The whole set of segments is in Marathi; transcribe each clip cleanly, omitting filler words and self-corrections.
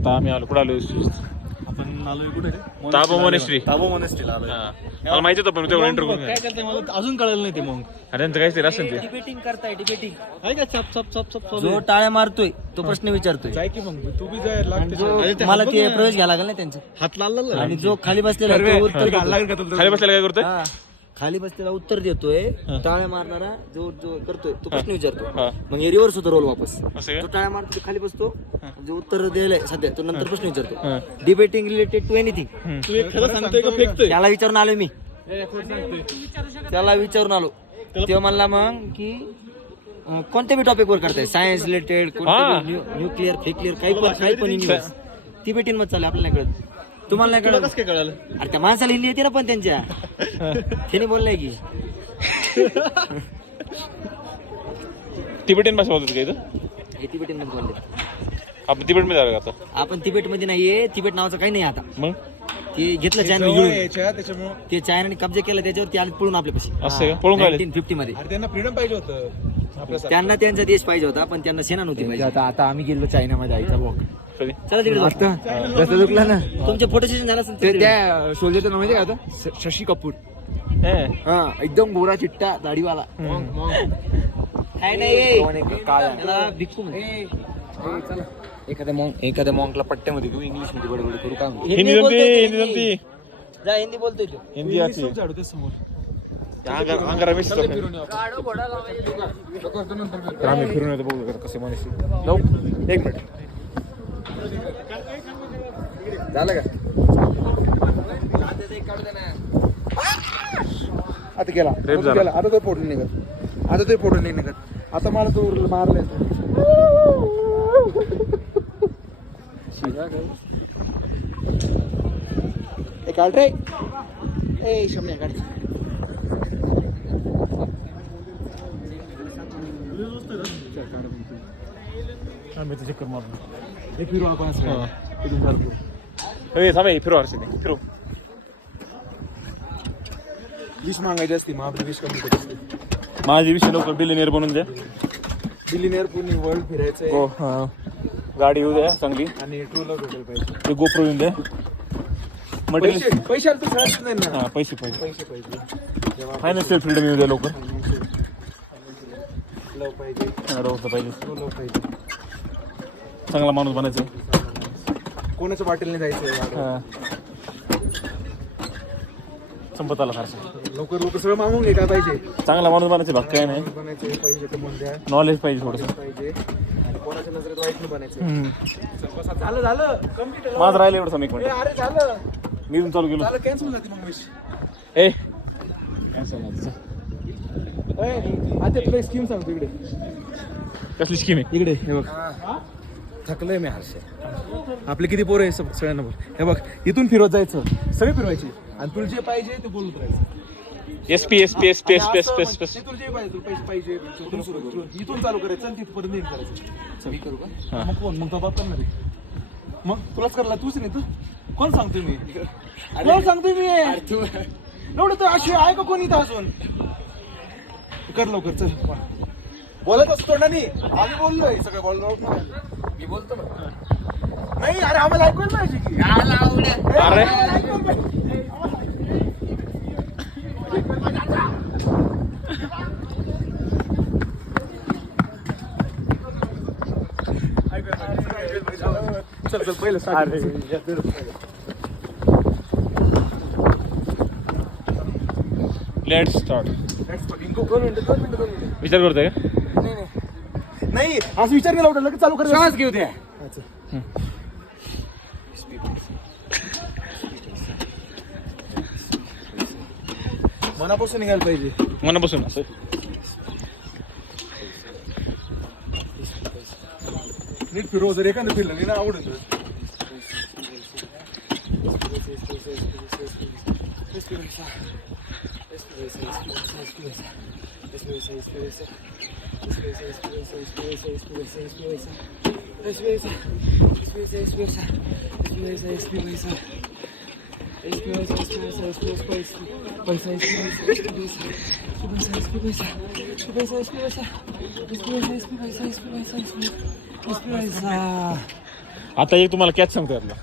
आता आम्ही आलो कुठं आलो आपण आलोय कुठे ताबो मोनेस्ट्री. ताबो मोनेस्ट्रीला आलोय. मला माहिती होतं पण तेवढं इंटरव्ह्यू काय करताय मला अजून कळलं नाही ते मग. अरे त्यांचं काहीतरी असेल ते. डिबेटिंग करताय डिबेटिंग. आहे का चप चप चप चप जो टाळ्या मारतोय तो प्रश्न विचारतोय. जाय की मग तू बी जाय आणि जो मला ते प्रवेश घ्यायला लागेल ना त्यांचं. हात लागला आणि जो खाली बसलेला तो उत्तर देतोय. खाली बसलेला काय करतोय? हा. खाली बसलेला उत्तर देतोय. टाळ्या मारणारा जो जो करतोय तो प्रश्न विचारतो. मग हे रिव्हर्स होतो रोल वापस. असं जो टाळ्या मारतो तो खाली बसतो. जो उत्तर द्यायला सध्या तो नंतर प्रश्न विचारतो. Debating related to anything. तू एक खरं सांगतोय का फेकतोय? त्याला विचारून आलोय मी. त्याला विचारून आलो. ते म्हणला मग की कोणत्या बी टॉपिक वर करताय, सायन्स रिलेटेड, न्यूक्लिअर फेक्लिअर, काही पण युनिवर्स तिबेटीन मध्ये चालू आपल्याला नाही कळत. तुम्हाला नाही कळत? कसं काय कळालं? अरे त्या माणसाला हिंदी येते ना पण त्यांच्या त्याने बोललाय की तिबेटियन भाषा बोलतात का इथं? हे तिबेटीन मध्ये बोलले. आपण तिबेट मध्ये आलो का आता? आपण तिबेट मध्ये नाहीये. तिबेट नावाचं काही नाही आता. मग ते घेतलं त्याच्यामुळे ते चायनाने कब्जा केला त्याच्यावर ते आले पळून आपल्यापाशी. असं का? पळून गेले? 1950 मध्ये. त्यांना फ्रीडम पाहिजे होतं. त्यांना त्यांचा देश पाहिजे होता पण त्यांना सेना नव्हती पाहिजे. आता आम्ही गेलो चायनामध्ये आईचा बॉक. कधी? चला तिकडे जाऊ. रस्ता दुखला ना. तुमचे फोटो सेशन झालं असेल ते तिकडे. त्या शोल्जरचं नाव माहिती का आता? शशी कपूर. हा एकदम गोरा चिट्टा दाढीवाला. काय नाही काळा. त्याला भिक्खू म्हणतात. एखाद्या मॉंकला पट्ट्यामध्ये तू इंग्लिश मध्ये बडबड करू का? हिंदी जमती. जा हिंदी बोलतोय तू. हिंदी आती. समोर अंगारा मिस आम्ही फिरून येतो बघू कसे माणूस जाऊ. एक मिनिट झालं का? आता गेला. आता तो फोटो नाही निघत. आता मला तो मारलाय. काढ रे. ए शम्या काढ. चक्कर मारून हे फिरू आपण फिरू हर्षद फिरू. विश मागायची असते मग आपली विश कमी असते. माझी विषय लवकर बिलिनियर बनवून द्या. बिलिनियर पूर्ण वर्ल्ड फिरायचंय. हो हा. गाडी येऊ द्या चांगली आणि ट्रू लव्ह भेटेल पाहिजे. ते गोप्रो येऊन द्या. मटेरियल पैसे आले तर सगळ्यात नाही ना. हा पैसे पैसे पाहिजे. फायनान्शियल फ्रीडम येऊ द्या लवकर. लव पाहिजे. पाहिजे ट्रू लव्ह पाहिजे. चांगला माणूस बनायचं. कोणाच्या वाटेल नाही जायचं. संपत आला फारसा. लवकर सगळं मागून घे. काय पाहिजे? चांगला माणूस बनायचं भाग काय नाही. बनायचं पैसे कमवून द्या नॉलेज पाहिजे थोडंसं. पाहिजे. आणि कोणाच्या नजरेत वाईट नाही बनायचं. झालं कम्प्लीट. माझं राहिलं एवढं सम एक मिनिट. अरे झालं मी इथून चालू केलो. कॅन्सल झाली मग विश. ए आता तुला स्कीम सांगतो इकडे. कसली स्कीम आहे? इकडे हे बघ. थकलंय मी हर्षे. आपले किती पोरं आहे सगळ्यांना बघ. हे बघ इथून फिरवत जायचं. सगळे फिरवायचे आणि तुला जे पाहिजे ते बोलत राहायचं. एसपी तुला जे पाहिजे तुला पैसे पाहिजे इथून चालू करायचं आणि तिथपर्यंत नीट करायचं. मी करू का? मग कोण? मग बाप करणार आहे. मग तुलाच करला तूच नाही तू. कोण सांगतोय मी? कोण सांगतोय मी? एवढं तर अशी आहे का कोणी इथं अजून? कर लवकर चल. बोलत असतो ना मी. आम्ही बोललोय सगळं बोललो. मी बोलतो नाही. अरे आम्हाला ऐकून पाहिजे की. अरे चल पहिलं लेट्स स्टार्ट. 2 मिनिटं. विचार करतोय का? नाही असं विचार केला होता लगेच चालू कर. श्वास घेऊ द्या. मनापासून निघायला पाहिजे. मनापासून असं नीट फिरव. जर एखादं फिरलं नाही ना आवडत. आता एक तुम्हाला कॅच सांगतो यातला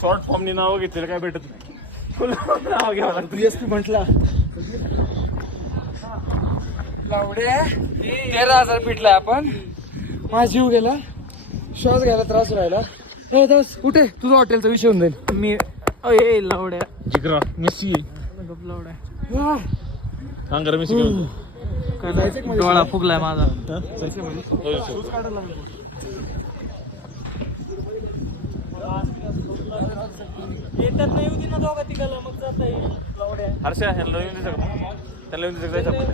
शॉर्ट फॉर्मनी नाव घेतलेलं काय भेटत नाही फुल नाव घ्यावं लागतं. तू एसपी म्हटला लावडे 13,000 पिटलाय आपण. माझा जीव गेला, श्वास घ्यायला त्रास राहिला. हे दास कुठे तुझा हॉटेलचा विषय होऊन जाईल. मी लावड्या जिगरा मेसी लावड्या अंगारा मेसी काय डोळा फुगलाय माझा. हर्षा ह्यांना येऊन दिसत त्यांना येऊन दिसत जायचं आपण.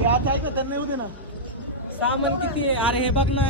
सामान किती आहे? अरे हे बघ ना.